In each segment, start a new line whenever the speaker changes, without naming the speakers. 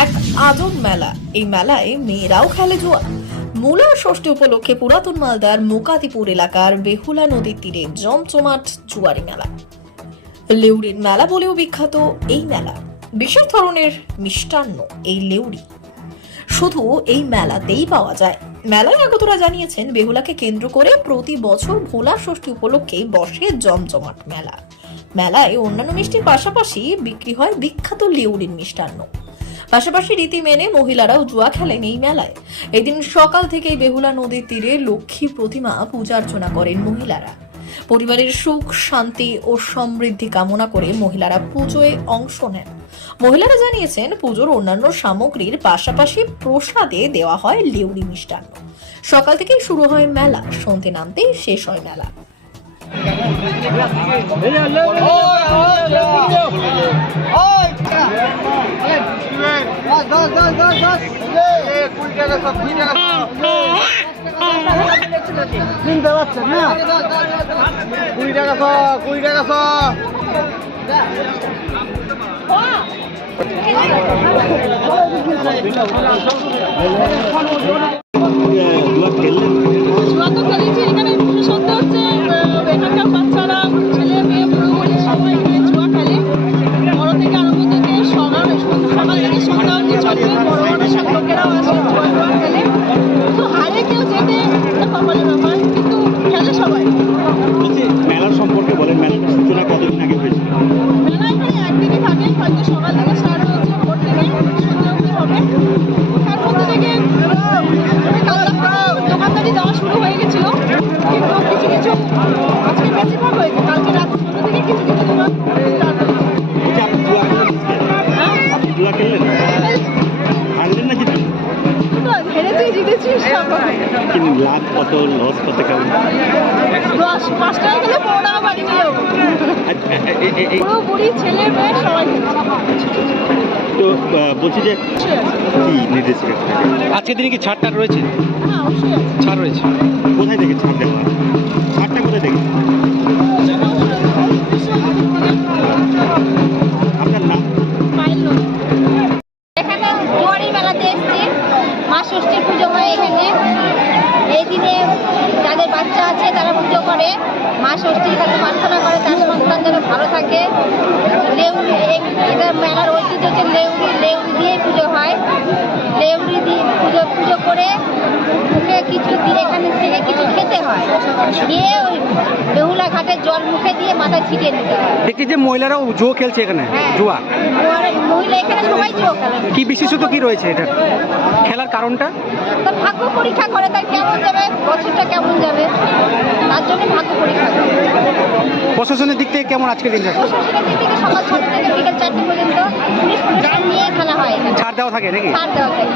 এক আজব মেলা। এই মেলায় মেয়েরাও খেলে জুয়া মূলা ষষ্ঠী উপলক্ষে পুরাতন মালদার মোকাতিপুর এলাকার বেহুলা নদীর তীরে জমজমাট জুয়ারি মেলা। লেউড়ির মেলা বলেও বিখ্যাত এই মেলা। বিশেষ ধরনের মিষ্টান্ন এই লেউড়ি। শুধু এই মেলাতেই পাওয়া যায়। মেলায় আগতরা জানিয়েছেন, বেহুলাকে কেন্দ্র করে প্রতি বছর ভোলা ষষ্ঠী উপলক্ষে বসে জমজমাট মেলা। মেলায় অন্যান্য মিষ্টির পাশাপাশি বিক্রি হয় বিখ্যাত লেউড়ির মিষ্টান্ন। পাশাপাশি রীতি মেনে মহিলারাও জুয়া খেলেন এই মেলায়। এদিন সকাল থেকেই বেহুলা নদীর তীরে লক্ষ্মী প্রতিমা পূজার্চনা করেন মহিলারা। পরিবারের সুখ, শান্তি ও সমৃদ্ধি কামনা করে মহিলারা পুজোয় অংশ নেন। মহিলারা জানিয়েছেন, পুজোর অন্যান্য সামগ্রীর পাশাপাশি প্রসাদে দেওয়া হয় লেউড়ি মিষ্টান্ন। সকাল থেকেই শুরু হয় মেলা, সন্ধে নামতেই শেষ হয় মেলা।
কিনতে পারছেন না কুড়ি টাকা শ কুড়ি টাকা শ
জুয়া সবাই।
মেলার সম্পর্কে বলেন মেলাটা সূচনা কতদিন আগে হয়েছিল?
মেলা এখানে একদিনই থাকে হয়তো সকাল থেকে
লাভ কত লস কত কেমন?
দশ পাঁচ টাকা গেলে বাড়ি বুড়ো ছেলে মেয়ে সবাই
তো বলছি যে কি নির্দেশ
আজকের দিনে কি ছাড়টা রয়েছে?
হ্যাঁ
ছাড় রয়েছে।
মা ষষ্ঠীর কাছে প্রার্থনা করে তার সন্তান যেন ভালো থাকে। লেউড়ি এটা মেলার ঐতিহ্য হচ্ছে লেউড়ি লেউড়ি দিয়ে পুজো হয়। লেউড়ি দিয়ে পুজো পুজো করে মুখে কিছু দিয়ে এখানে থেকে কিছু খেতে হয়। দিয়ে ওই বেহুলা ঘাটের জল মুখে দিয়ে ছিটিয়ে নিতে হয়।
যে মহিলারাও জুয়ো খেলছে এখানে
হ্যাঁ।
জুয়া।
মহিলা এখানে সবাই জুয়ো খেলে।
কি বিশেষত কি রয়েছে এটা খেলার কারণটা?
ভাগ্য পরীক্ষা করে তার কেমন যাবে বছরটা কেমন যাবে তার জন্য ভাগ্য পরীক্ষা। করে
প্রশাসনের দিক থেকে কেমন আজকের দিনটা?
প্রশাসনের দিক থেকে সকাল ছটা থেকে বিকেল চারটে পর্যন্ত পুলিশ প্রশাসন নিয়ে খেলা হয় এখানে
ছাড় দেওয়া থাকে নাকি
ছাড় দেওয়া থাকে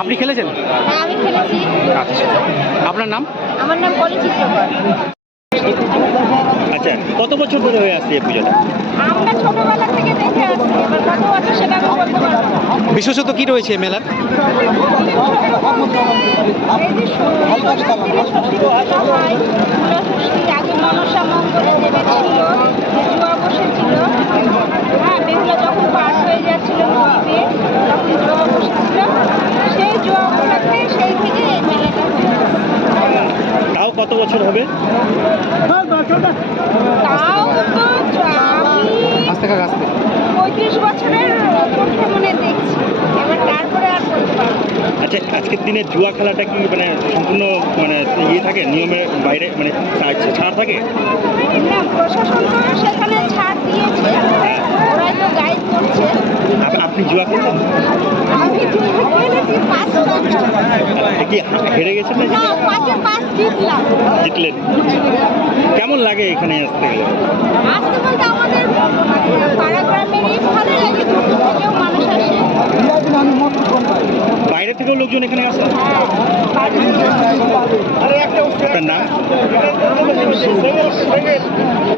আপনি খেলেছেন
হ্যাঁ আমি খেলেছি
আচ্ছা আপনার নাম
আমার নাম পলি চিত্রকর
আচ্ছা কত বছর ধরে হয়ে আসছে এই পুজোটা
আমরা ছোটবেলা থেকে দেখে আসছি এবার কত বছর সেটা আমি বলতে পারব না।
বিশেষত কি রয়েছে এই মেলার
এই যে ষষ্ঠী হয় আগে মনসা মঙ্গলে দেবে ছিল জুয়া বসেছিল হ্যাঁ বেহুলা যখন পার হয়ে যাচ্ছিল নদীতে তখন জুয়া বসেছিল সেই জুয়া উপলক্ষে সেই থেকে এই মেলাটা হয়ে আসছে।
তাও কত বছর হবে?
পঁয়ত্রিশ বছরের মনে দেখছি। এবার তারপরে আর বলতে পারব
আচ্ছা আজকের দিনে জুয়া খেলাটা কি মানে সম্পূর্ণ মানে ইয়ে থাকে নিয়মের বাইরে মানে ছাড়- ছাড় থাকে?
না প্রশাসন তো সেখানে ছাড় দিয়েছে। ওরাই তো গাইড করছে
আপ- আপনি জুয়া খেলেন
আমি খেলেছি পাঁচ বছর
কি হেরে গেছেন না
না পাঁচে পাঁচ জিতলাম।
জিতলেন। কেমন লাগে এখানে আসতে গেলে?
আসতে বলতে আমাদের পাড়া গ্রামেরই ভালো লাগে দূর দূর থেকেও মানুষ আসে।
বাইরে থেকেও লোকজন এখানে আসে?
হ্যাঁ
আপনার নাম?